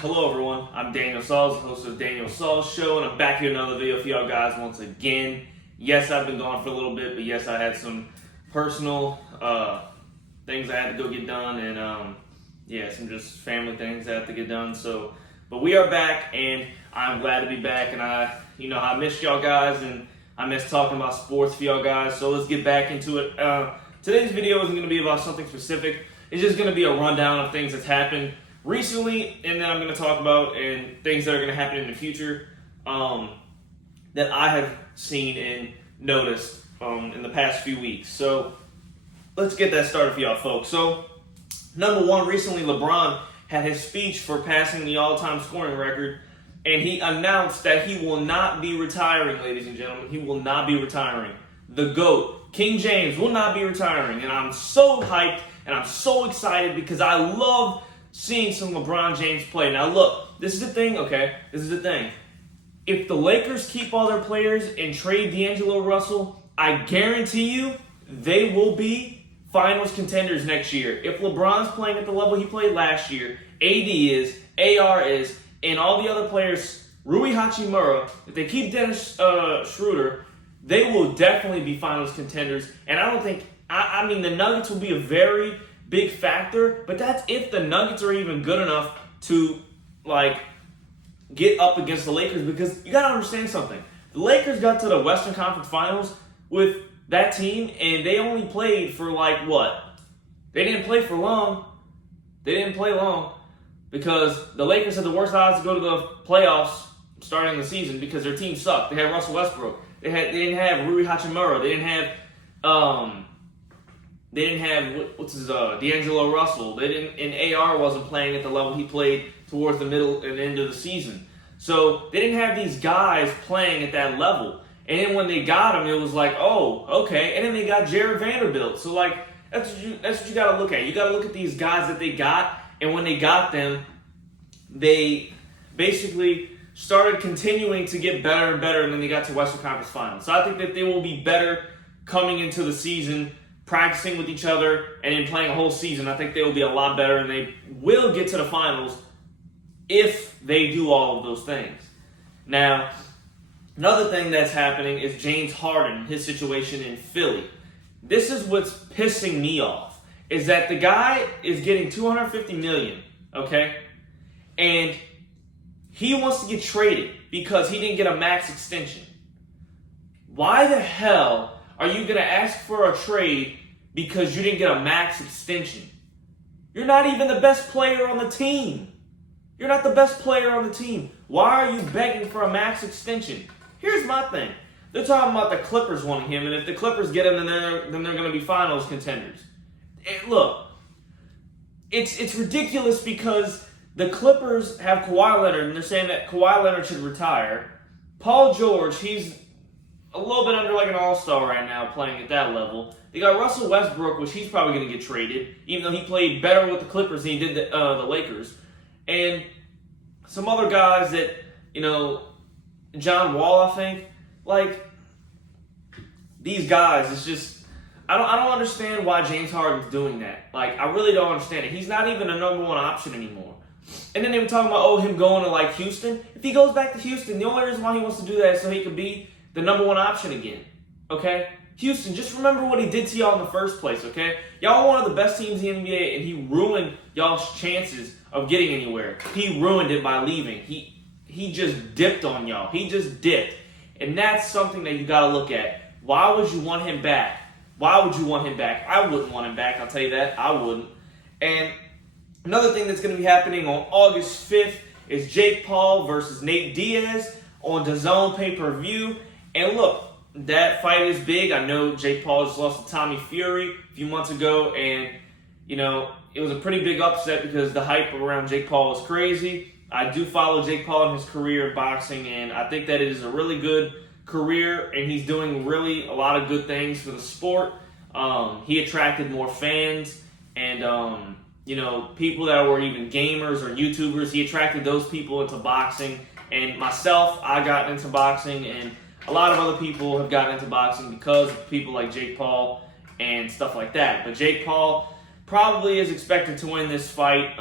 Hello everyone, I'm Daniel Sauls, the host of the Daniel Sauls Show, and I'm back here with another video for y'all guys once again. Yes, I've been gone for a little bit, but yes, I had some personal things I had to go get done, and some just family things I had to get done. But we are back, and I'm glad to be back, and I missed y'all guys, and I missed talking about sports for y'all guys, so let's get back into it. Today's video isn't going to be about something specific. It's just going to be a rundown of things that's happened recently, and then I'm going to talk about and things that are going to happen in the future that I have seen and noticed in the past few weeks. So let's get that started for y'all folks. So number one, recently LeBron had his speech for passing the all-time scoring record, and he announced that he will not be retiring, ladies and gentlemen. He will not be retiring. The GOAT, King James, will not be retiring, and I'm so hyped and I'm so excited because I love seeing some LeBron James play. Now look, this is the thing, okay? This is the thing. If the Lakers keep all their players and trade D'Angelo Russell, I guarantee you they will be finals contenders next year. If LeBron's playing at the level he played last year, AD is, AR is, and all the other players, Rui Hachimura, if they keep Dennis Schroeder, they will definitely be finals contenders. And I don't think, I mean, the Nuggets will be a very big factor, but that's if the Nuggets are even good enough to, get up against the Lakers, because you got to understand something. The Lakers got to the Western Conference Finals with that team, and they only played for, They didn't play for long. They didn't play long because the Lakers had the worst odds to go to the playoffs starting the season because their team sucked. They had Russell Westbrook. They didn't have Rui Hachimura. They didn't have D'Angelo Russell. And AR wasn't playing at the level he played towards the middle and end of the season. So they didn't have these guys playing at that level. And then when they got him, it was like, oh, okay. And then they got Jared Vanderbilt. So that's what you got to look at. You got to look at these guys that they got, and when they got them, they basically started continuing to get better and better, and then they got to Western Conference Finals. So I think that they will be better coming into the season, practicing with each other, and then playing a whole season. I think they will be a lot better, and they will get to the finals if they do all of those things. Now, another thing that's happening is James Harden, his situation in Philly. This is what's pissing me off, is that the guy is getting $250 million, okay? And he wants to get traded because he didn't get a max extension. Why the hell are you going to ask for a trade because you didn't get a max extension? You're not even the best player on the team. You're not the best player on the team. Why are you begging for a max extension? Here's my thing. They're talking about the Clippers wanting him, and if the Clippers get him, then they're going to be finals contenders. Look, it's ridiculous because the Clippers have Kawhi Leonard, and they're saying that Kawhi Leonard should retire. Paul George, he's a little bit under an all-star right now playing at that level. They got Russell Westbrook, which he's probably going to get traded, even though he played better with the Clippers than he did the Lakers. And some other guys that, John Wall, I think. These guys, it's just, I don't understand why James Harden's doing that. I really don't understand it. He's not even a number one option anymore. And then they were talking about, him going to, Houston. If he goes back to Houston, the only reason why he wants to do that is so he could be the number one option again. Okay? Houston, just remember what he did to y'all in the first place, okay? Y'all were one of the best teams in the NBA, and he ruined y'all's chances of getting anywhere. He ruined it by leaving. He just dipped on y'all. He just dipped. And that's something that you got to look at. Why would you want him back? Why would you want him back? I wouldn't want him back, I'll tell you that. I wouldn't. And another thing that's going to be happening on August 5th is Jake Paul versus Nate Diaz on DAZN pay-per-view. And look, that fight is big. I know Jake Paul just lost to Tommy Fury a few months ago, and, it was a pretty big upset because the hype around Jake Paul was crazy. I do follow Jake Paul in his career in boxing, and I think that it is a really good career, and he's doing really a lot of good things for the sport. He attracted more fans, and, people that were even gamers or YouTubers, he attracted those people into boxing. And myself, I got into boxing, and a lot of other people have gotten into boxing because of people like Jake Paul and stuff like that. But Jake Paul probably is expected to win this fight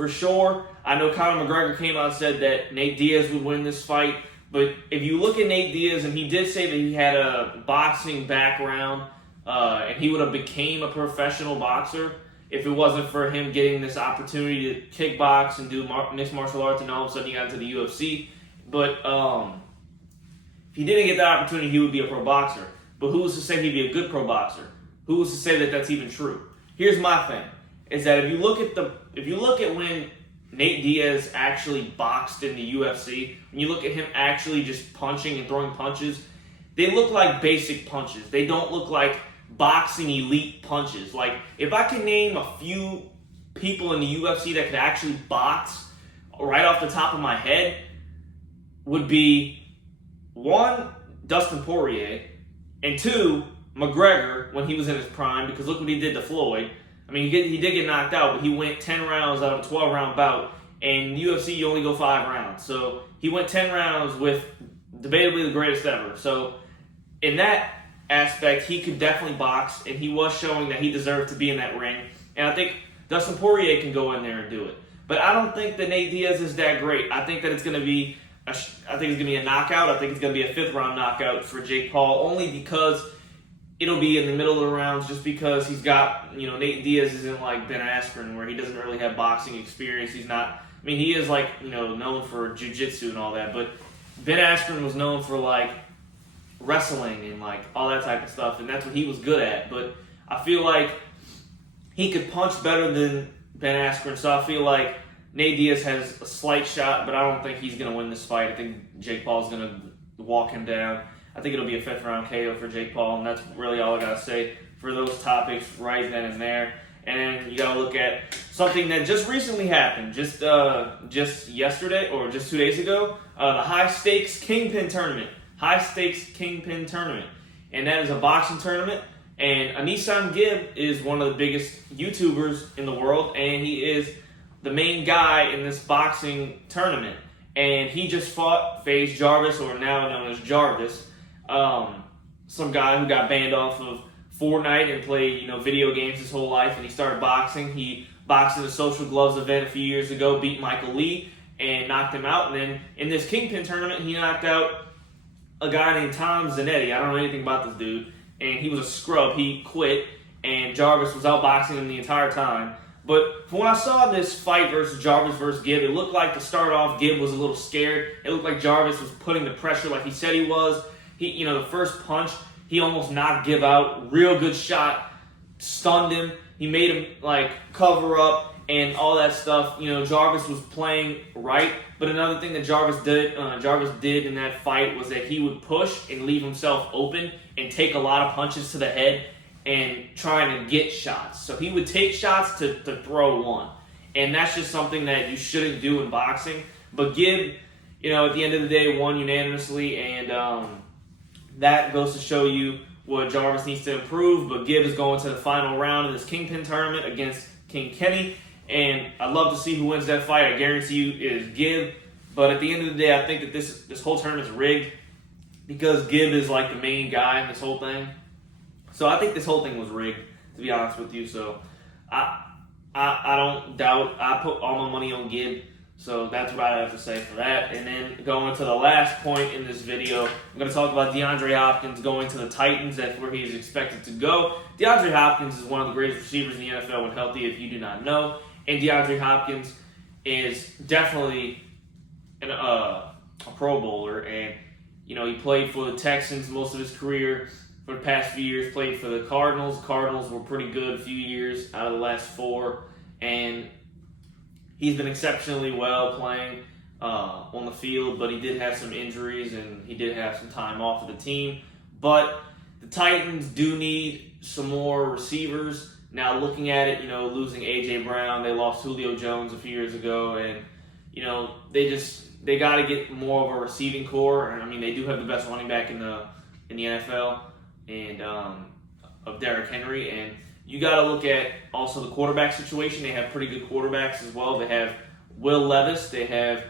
for sure. I know Conor McGregor came out and said that Nate Diaz would win this fight. But if you look at Nate Diaz, and he did say that he had a boxing background, and he would have became a professional boxer if it wasn't for him getting this opportunity to kickbox and do mixed martial arts, and all of a sudden he got into the UFC. But if he didn't get that opportunity, he would be a pro boxer. But who was to say he'd be a good pro boxer? Who was to say that that's even true? Here's my thing: is that if you look at when Nate Diaz actually boxed in the UFC, when you look at him actually just punching and throwing punches, they look like basic punches. They don't look like boxing elite punches. Like, if I can name a few people in the UFC that could actually box right off the top of my head, would be one, Dustin Poirier, and two, McGregor when he was in his prime, because look what he did to Floyd. I mean, he did get knocked out, but he went 10 rounds out of a 12-round bout. And UFC, you only go 5 rounds. So he went 10 rounds with debatably the greatest ever. So in that aspect, he could definitely box, and he was showing that he deserved to be in that ring. And I think Dustin Poirier can go in there and do it. But I don't think that Nate Diaz is that great. I think that it's going to be a knockout. I think it's going to be a 5th-round knockout for Jake Paul, only because it'll be in the middle of the rounds, just because he's got, Nate Diaz isn't like Ben Askren, where he doesn't really have boxing experience. He's not, he is known for jiu-jitsu and all that, but Ben Askren was known for wrestling and all that type of stuff, and that's what he was good at. But I feel like he could punch better than Ben Askren, so I feel like Nate Diaz has a slight shot, but I don't think he's going to win this fight. I think Jake Paul's going to walk him down. I think it'll be a 5th-round KO for Jake Paul, and that's really all I got to say for those topics right then and there. And you got to look at something that just recently happened, just yesterday or just 2 days ago, the high-stakes Kingpin tournament. High-stakes Kingpin tournament. And that is a boxing tournament. And Anisan Gibb is one of the biggest YouTubers in the world, and he is the main guy in this boxing tournament. And he just fought FaZe Jarvis, or now known as Jarvis, some guy who got banned off of Fortnite and played, video games his whole life, and he started boxing. He boxed in the Social Gloves event a few years ago, beat Michael Lee, and knocked him out. And then in this Kingpin tournament, he knocked out a guy named Tom Zanetti. I don't know anything about this dude, and he was a scrub. He quit, and Jarvis was outboxing him the entire time. But when I saw this fight versus Jarvis versus Gibb, it looked like to start off, Gibb was a little scared. It looked like Jarvis was putting the pressure like he said he was. He, the first punch, he almost knocked Gibb out. Real good shot, stunned him. He made him cover up and all that stuff. Jarvis was playing right. But another thing that Jarvis did in that fight was that he would push and leave himself open and take a lot of punches to the head and trying to get shots. So he would take shots to throw one. And that's just something that you shouldn't do in boxing. But Gibb, at the end of the day, won unanimously, and that goes to show you what Jarvis needs to improve. But Gibb is going to the final round of this Kingpin tournament against King Kenny, and I'd love to see who wins that fight. I guarantee you it is Gibb. But at the end of the day, I think that this whole tournament is rigged because Gibb is the main guy in this whole thing. So I think this whole thing was rigged, to be honest with you. So I don't doubt. I put all my money on Gibb. So that's what I have to say for that. And then going to the last point in this video, I'm going to talk about DeAndre Hopkins going to the Titans. That's where he is expected to go. DeAndre Hopkins is one of the greatest receivers in the NFL when healthy, if you do not know. And DeAndre Hopkins is definitely a Pro Bowler. And, he played for the Texans most of his career. For the past few years, played for the Cardinals. The Cardinals were pretty good a few years out of the last 4. And he's been exceptionally well playing on the field, but he did have some injuries and he did have some time off of the team. But the Titans do need some more receivers. Now, looking at it, losing A.J. Brown, they lost Julio Jones a few years ago, and, they got to get more of a receiving core. And, they do have the best running back in the NFL, and of Derrick Henry, and you got to look at also the quarterback situation. They have pretty good quarterbacks as well. They have Will Levis. They have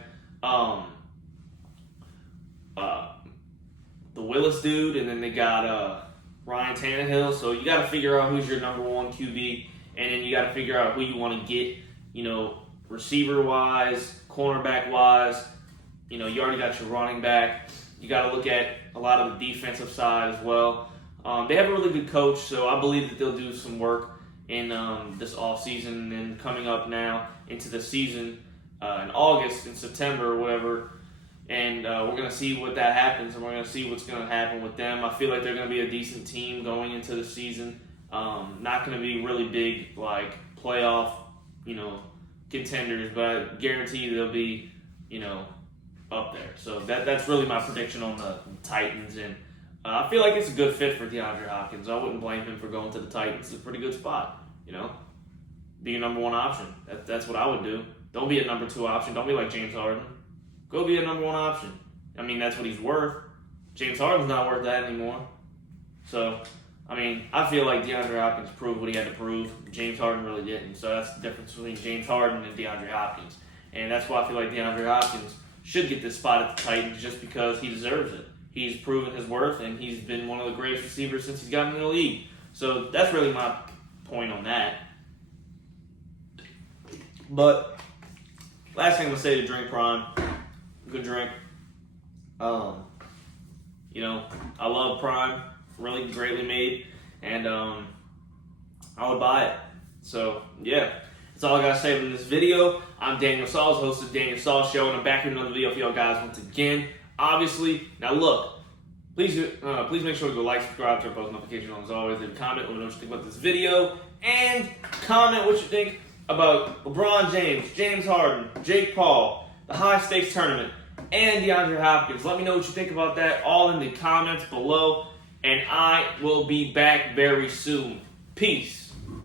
the Willis dude, and then they got Ryan Tannehill. So you got to figure out who's your number 1 QB, and then you got to figure out who you want to get, receiver-wise, cornerback-wise. You know, you already got your running back. You got to look at a lot of the defensive side as well. They have a really good coach, so I believe that they'll do some work in this offseason and coming up now into the season in August, in September, or whatever. And we're going to see what that happens, and we're going to see what's going to happen with them. I feel like they're going to be a decent team going into the season. Not going to be really big, like, playoff, contenders, but I guarantee they'll be, up there. So that's really my prediction on the Titans. And I feel like it's a good fit for DeAndre Hopkins. I wouldn't blame him for going to the Titans. It's a pretty good spot, Be your number one option. That's what I would do. Don't be a number two option. Don't be like James Harden. Go be a number one option. I mean, that's what he's worth. James Harden's not worth that anymore. So, I feel like DeAndre Hopkins proved what he had to prove. James Harden really didn't. So that's the difference between James Harden and DeAndre Hopkins. And that's why I feel like DeAndre Hopkins should get this spot at the Titans just because he deserves it. He's proven his worth, and he's been one of the greatest receivers since he's gotten in the league. So that's really my point on that. But last thing I'm going to say to drink Prime, good drink. I love Prime, really greatly made, and I would buy it. So, yeah. That's all I got to say in this video. I'm Daniel Sauls, host of the Daniel Sauls Show, and I'm back with another video for y'all guys once again. Obviously, now look, please make sure to go like, subscribe, turn post notifications on as always, leave a comment, let me know what you think about this video, and comment what you think about LeBron James, James Harden, Jake Paul, the high-stakes tournament, and DeAndre Hopkins. Let me know what you think about that all in the comments below, and I will be back very soon. Peace.